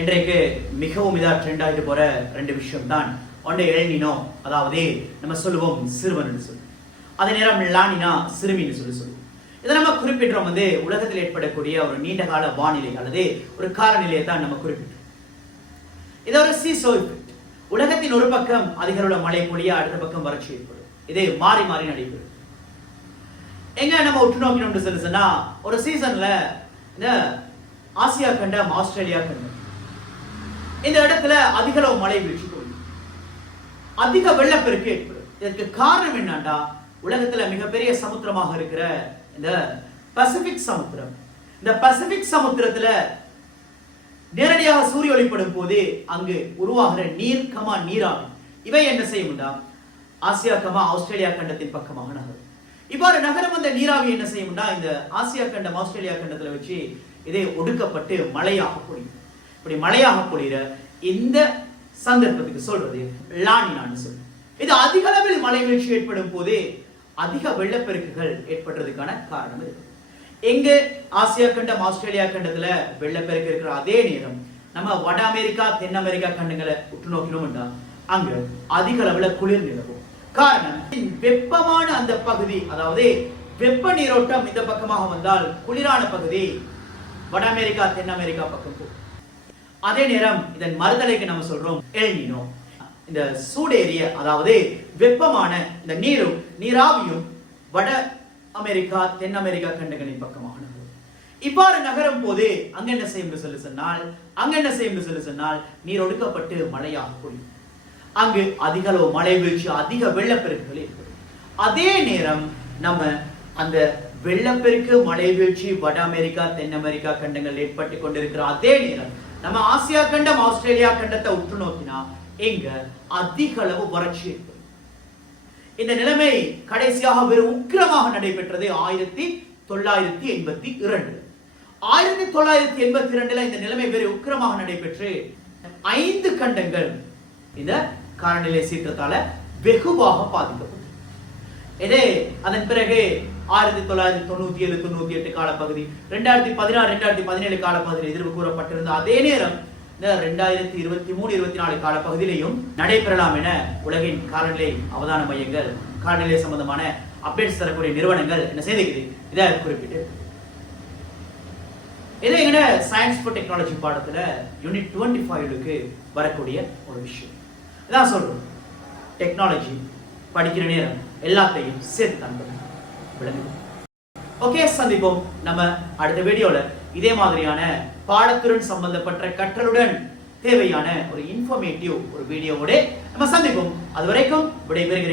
இன்றைக்கு மிகவும் இதாக ட்ரெண்ட் ஆகிட்டு போகிற ரெண்டு விஷயம் தான் ஒன்று எழ்னினோ அதாவது நம்ம சொல்லுவோம் சிறுவன் சொல்லி. அதே நேரம் லானினா சிறுமின்னு சொல்லி சொல்லுவோம் இதை நம்ம குறிப்பிடுறோம் வந்து உலகத்தில் ஏற்படக்கூடிய ஒரு நீண்ட கால வானிலை அல்லது ஒரு காலநிலையை தான் நம்ம குறிப்பிட்டோம் இது ஒரு சீசோ உலகத்தின் ஒரு பக்கம் அதிக மழை மொழியா அடுத்த பக்கம் வறட்சி ஏற்படும். இது மாறி மாறி நடைபெறும். எங்க நம்ம உற்று நோக்கினோம்னு சொல்லி சொன்னா ஒரு சீசன்ல இந்த ஆசியா கண்டம் ஆஸ்திரேலியா கண்டம். இந்த இடத்துல அதிக அளவு மழை வீழ்ச்சி பொழியும் அதிக வெள்ளப்பெருக்கு ஏற்படும். இதற்கு காரணம் என்னன்னா உலகத்துல மிகப்பெரிய சமுத்திரமாக இருக்கிற இந்த பசிபிக் சமுத்திரம். இந்த பசிபிக் சமுத்திரத்துல நேரடியாக சூரிய ஒளிப்படும் போது அங்கு உருவாகிற நீர் கமா நீராகும் இவை என்ன செய்யும்டா ஆசியா கமா ஆஸ்திரேலியா கண்டத்தின் பக்கமாக நகரும். இவ்வாறு நகரம் வந்த நீராவி என்ன செய்யும்டா இந்த ஆசியா கண்டம் ஆஸ்திரேலியா கண்டத்துல வச்சு இதை ஒடுக்கப்பட்டு மழையாக பொழியும். இப்படி மழையாக பொழிகிற இந்த சந்தர்ப்பத்துக்கு சொல்றது லானினான்னு சொல்லு இது அதிக அளவில் மழை வீழ்ச்சி ஏற்படும் போதே அதிக வெள்ளப்பெருக்குகள் ஏற்படுறதுக்கான காரணம் இருக்கு எங்க ஆசியா கண்டம் ஆஸ்திரேலியா கண்டத்துல வெள்ளப்பெருக்கு இருக்கிற அதே நேரம் நம்ம வட அமெரிக்கா தென் அமெரிக்கா கண்டங்களை உற்று நோக்கினோம்னா அங்க அதிக அளவுல குளிர் நிலவும். காரணம் வெப்பமான அந்த பகுதி அதாவது வெப்ப நீரோட்டம் இந்த பக்கமாக வந்தால் குளிரான பகுதி வட அமெரிக்கா தென் அமெரிக்கா பக்கம் போகும். அதே நேரம் இதன் மறுதலைக்கு நம்ம சொல்றோம் எல்னினோ இந்த சூடேறிய அதாவது வெப்பமான இந்த நீரும் நீராவியும் வட அமெரிக்கா தென் அமெரிக்கா கண்டங்களின் பக்கமாக இவ்வாறு நகரும் போது அங்க என்ன செய்யும் சொல்லி சொன்னால் அங்க என்ன செய்யும் சொல்லி சொன்னால் நீர் ஒடுக்கப்பட்டு மழையாக பொழியும். அங்கு அதிக அளவு மழை வீழ்ச்சி அதிக வெள்ளப்பெருக்குகள் ஏற்படும். அதே நேரம் நம்ம அந்த வெள்ளப்பெருக்கு மழை வீழ்ச்சி வட அமெரிக்கா தென் அமெரிக்கா கண்டங்கள் ஏற்பட்டு கொண்டிருக்கிற அதே நேரம் நம்ம ஆசியா கண்டம் ஆஸ்திரேலியா கண்டத்தை உற்று நோக்கினா இங்க அதிக அளவு வறட்சி ஏற்படும். இந்த நிலைமை கடைசியாக வெறும் உக்கிரமாக நடைபெற்றது ஆயிரத்தி தொள்ளாயிரத்தி எண்பத்தி இரண்டு. ஆயிரத்தி தொள்ளாயிரத்தி எண்பத்தி இரண்டுல இந்த நிலைமை வெறும் உக்கிரமாக நடைபெற்று ஐந்து கண்டங்கள் இந்த காலநிலை சீற்றத்தால வெகுவாக பாதிக்கப்படும் இதே அதன் பிறகு ஆயிரத்தி தொள்ளாயிரத்தி தொண்ணூத்தி ஏழு தொண்ணூத்தி எட்டு காலப்பகுதி ரெண்டாயிரத்தி பதினாறு ரெண்டாயிரத்தி பதினேழு காலப்பகுதியில் எதிர்வு கூறப்பட்டிருந்த அதே நேரம் இந்த ரெண்டாயிரத்தி இருபத்தி மூணு இருபத்தி நாலு காலப்பகுதியிலையும் நடைபெறலாம் என உலகின் காலநிலை அவதான மையங்கள் காலநிலை சம்பந்தமான அப்டேட்ஸ் தரக்கூடிய நிறுவனங்கள் என்ன செய்திருக்குது இதை குறிப்பிட்டு. இது எங்க சயின்ஸ் ஃபார் டெக்னாலஜி பாடத்துல யூனிட் டுவெண்ட்டி ஃபைவ்லுக்கு வரக்கூடிய ஒரு விஷயம். இதான் சொல்றோம். டெக்னாலஜி படிக்கிற நேரம் எல்லாத்தையும் சேர்த்து தான் விளங்குது ஓகே சந்திப்போம். நம்ம அடுத்த வீடியோல இதே மாதிரியான பாடத்துடன் சம்பந்தப்பட்ட கற்றலுடன் தேவையான ஒரு இன்ஃபர்மேட்டிவ் ஒரு வீடியோவோட நம்ம சந்திப்போம். அது வரைக்கும் விடைபெறுகிறேன்.